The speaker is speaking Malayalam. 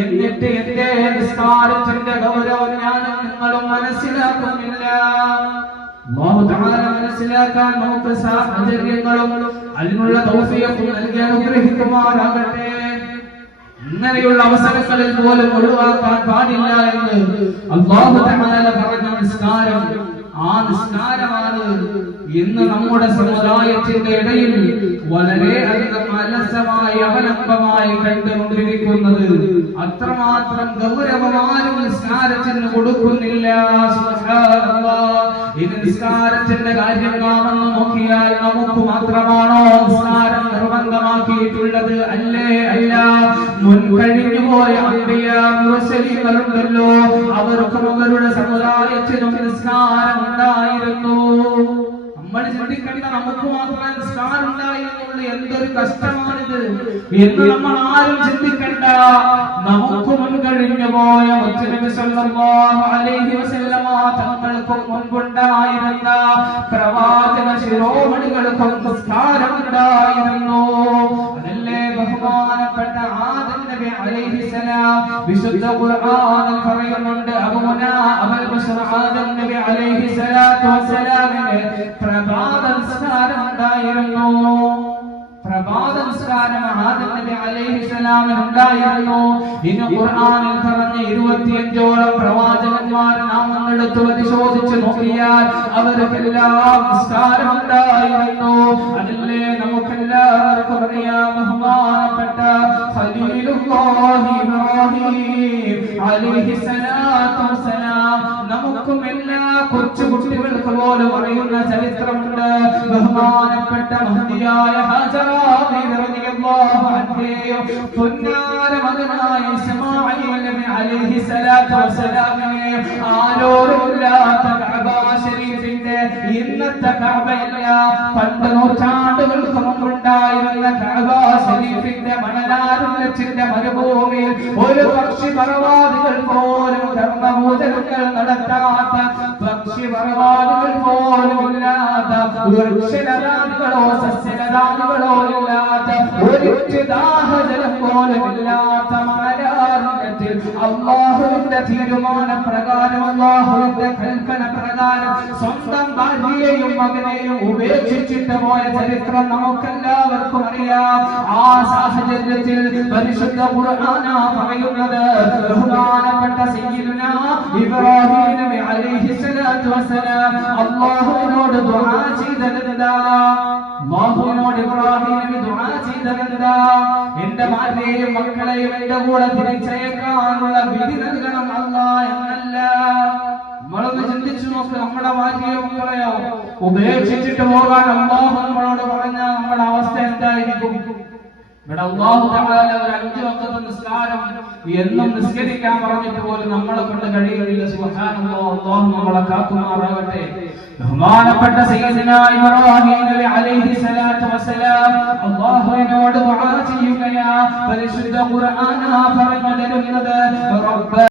എന്നിട്ട് എന്റെ നിസ്കാരത്തിന്റെ ഗൗരവം ഞാനും നിങ്ങളും മനസ്സിലാക്കുന്നില്ല. അല്ലാഹു തആല മനസ്സിലാക്കാൻ നമുക്ക് സാഹചര്യങ്ങളും അതിനുള്ള തൗഫീഖും നൽകി അനുഗ്രഹിക്കുമാറാകട്ടെ. ഇങ്ങനെയുള്ള അവസരങ്ങളിൽ പോലും ഒഴിവാക്കാൻ പാടില്ല എന്ന് അല്ലാഹു തആല പറഞ്ഞ നിസ്കാരം, ആ നിസ്കാരമാണ് ഇന്ന് നമ്മുടെ സമുദായത്തിന്റെ ഇടയിൽ വളരെയധികം അലസമായി അവലംബമായി കണ്ടുകൊണ്ടിരിക്കുന്നത്. അത്രമാത്രം ഗൗരവമാരും നിസ്കാരത്തിന് കൊടുക്കുന്നില്ല. സുബ്ഹാനല്ലാഹ്. ഇത് നിസ്കാരത്തിന്റെ കാര്യം നാമെന്ന് നോക്കിയാൽ നമുക്ക് മാത്രമാണോ നിസ്കാരം നിർബന്ധമാക്കിയിട്ടുള്ളത്? അല്ലേ? അല്ല. മുൻകഴിഞ്ഞു പോയ അമ്പിയാ മുർസലീങ്ങളുണ്ടല്ലോ, അവർക്കും അവരുടെ സമുദായത്തിനും നിസ്കാരം ഉണ്ടായിരുന്നു. നമ്മൾ ചിന്തിക്കേണ്ട നമുക്ക് മാത്രമേ നിസ്കാരം ഉണ്ടായിരുന്നുള്ളൂ, എന്തൊരു കഷ്ടമാണിത് എന്ന് നമ്മൾ ആരും ചിന്തിക്കണ്ട. നമുക്ക് മുൻകഴിഞ്ഞു പോയ മുത്തുനബി സല്ലല്ലാഹു അലൈഹി വസല്ലമ തങ്ങൾക്കും മുൻപുണ്ടായിരുന്ന പ്രവാചക ശിരോമണികൾക്കും നിസ്കാരം ഉണ്ടായിരുന്നു. അതല്ലേ ബഹുമാനപ്പെട്ട ആദം നബി അലൈഹിസ്സലാം വിശുദ്ധ ഖുർആനിൽ പറയുന്നുണ്ട്, അബൂനാ അബൽ ബശർ ആദം നബി അലൈഹിസ്സലാത്തു വസ്സലാമിന് പ്രഭാത നിസ്കാരം ഉണ്ടായിരുന്നു. പ്രഭാത നിസ്കാരം ആദം നബി അലൈഹിസ്സലാമിന് ഉണ്ടായിരുന്നു. ഇന്ന് ഖുർആനിൽ പറഞ്ഞ 25ഓളം പ്രവാചകന്മാരെ നാം എടുത്ത് പരിശോധിച്ച് നോക്കിയാൽ അവർക്കെല്ലാം നിസ്കാരം ഉണ്ടായിരുന്നു. അതല്ലേ നമുക്കെല്ലാവർക്കും അറിയാം, ബഹുമാനപ്പെട്ട ഖലീലുല്ലാഹി ഇബ്രാഹിം അലൈഹിസ്സലാത്തു വസ്സലാം നമുക്കും എല്ലാ കൊച്ചുകുട്ടികൾക്ക് പോലും അറിയുന്ന ചരിത്രമുണ്ട്. ബഹുമാനപ്പെട്ട മഹദിയായ ഹാജറ റളിയല്ലാഹു അൻഹയും പൊന്നാര മകനായ ഇസ്മാഈൽ നബി അലൈഹിസ്സലാത്തു വസ്സലാമിനെ ആരോരുമില്ലാത്ത കഅബ ശരീഫിന്റെ ഇന്നത്തെ കഅബയല്ല, പണ്ട് നൂറ്റാണ്ടുകൾക്ക് മുമ്പുണ്ടായിരുന്ന കഅബ ശരീഫിന്റെ മണലാരുലച്ചിന്റെ മരുഭൂമിയിൽ ഒരു പക്ഷി പറവാദികൾ പോലും ധർമ്മപൂജകൾ നടത്താത്ത, പക്ഷി പറവാദികൾ പോലും ഇല്ലാത്ത, വൃക്ഷലതാദികളോ സസ്യലതാദികളോ ഇല്ലാത്ത, ഒരു ദാഹജലം പോലും ഇല്ലാത്ത മണലാരുലത്തിൽ അല്ലാഹുവിന്റെ തീരുമാന പ്രകാരം, അല്ലാഹുവിന്റെ കൽപ്പന പ്രകാരം സ്വന്തം ഭാര്യയെയും മകനെയും ഉപേക്ഷിച്ചിട്ട് പോയ ചരിത്രം നമുക്കെല്ലാവർക്കും അറിയാം. ആ സാഹചര്യത്തിൽ പരിശുദ്ധ ഖുർആനാ പറയുന്നത്, ബഹുമാനപ്പെട്ട സയ്യിദുനാ ഇബ്രാഹിം നബി അലൈഹിസ്സലാത്തു വസ്സലാം അല്ലാഹുവിനോട് ദുആ ചെയ്തതെന്താ? അല്ലാഹുവിനോട് ഇബ്രാഹിം നബി ദുആ ചെയ്തതെന്താ? എന്റെ ഭാര്യയെയും മക്കളെയും എന്റെ കൂടെ തിരിച്ചയക്കാനുള്ള വിധി നൽകണം അല്ലാഹ് എന്നല്ല. നമ്മളൊന്ന് ചിന്തിച്ചു നോക്ക്, നമ്മുടെ ഭാര്യയോ മക്കളെയോ ഉപേക്ഷിച്ചിട്ട് പോകാൻ അല്ലാഹു നമ്മളോട് പറഞ്ഞാൽ നമ്മുടെ അവസ്ഥ എന്തായിരിക്കും? ഇവിടെ അല്ലാഹു തആല ഒരു 5 വഖത്ത് നിസ്കാരം എന്നും നിസ്കരിക്കാൻ പറഞ്ഞിട്ട് പോലും നമ്മളെ കൊണ്ട് കഴിയുന്നില്ല. സുബ്ഹാനല്ലാഹ്. അല്ലാഹു നമ്മളെ കാക്കുമാറാകട്ടെ. ബഹുമാനപ്പെട്ട സയ്യിദുനാ ഇബ്രാഹിം നബി അലൈഹിസ്സലാത്തു വസ്സലാം അല്ലാഹുവിനോട് ദുആ ചെയ്യുകയാ. പരിശുദ്ധ ഖുർആനാ പറഞ്ഞു തരുന്നത്, റബ്ബ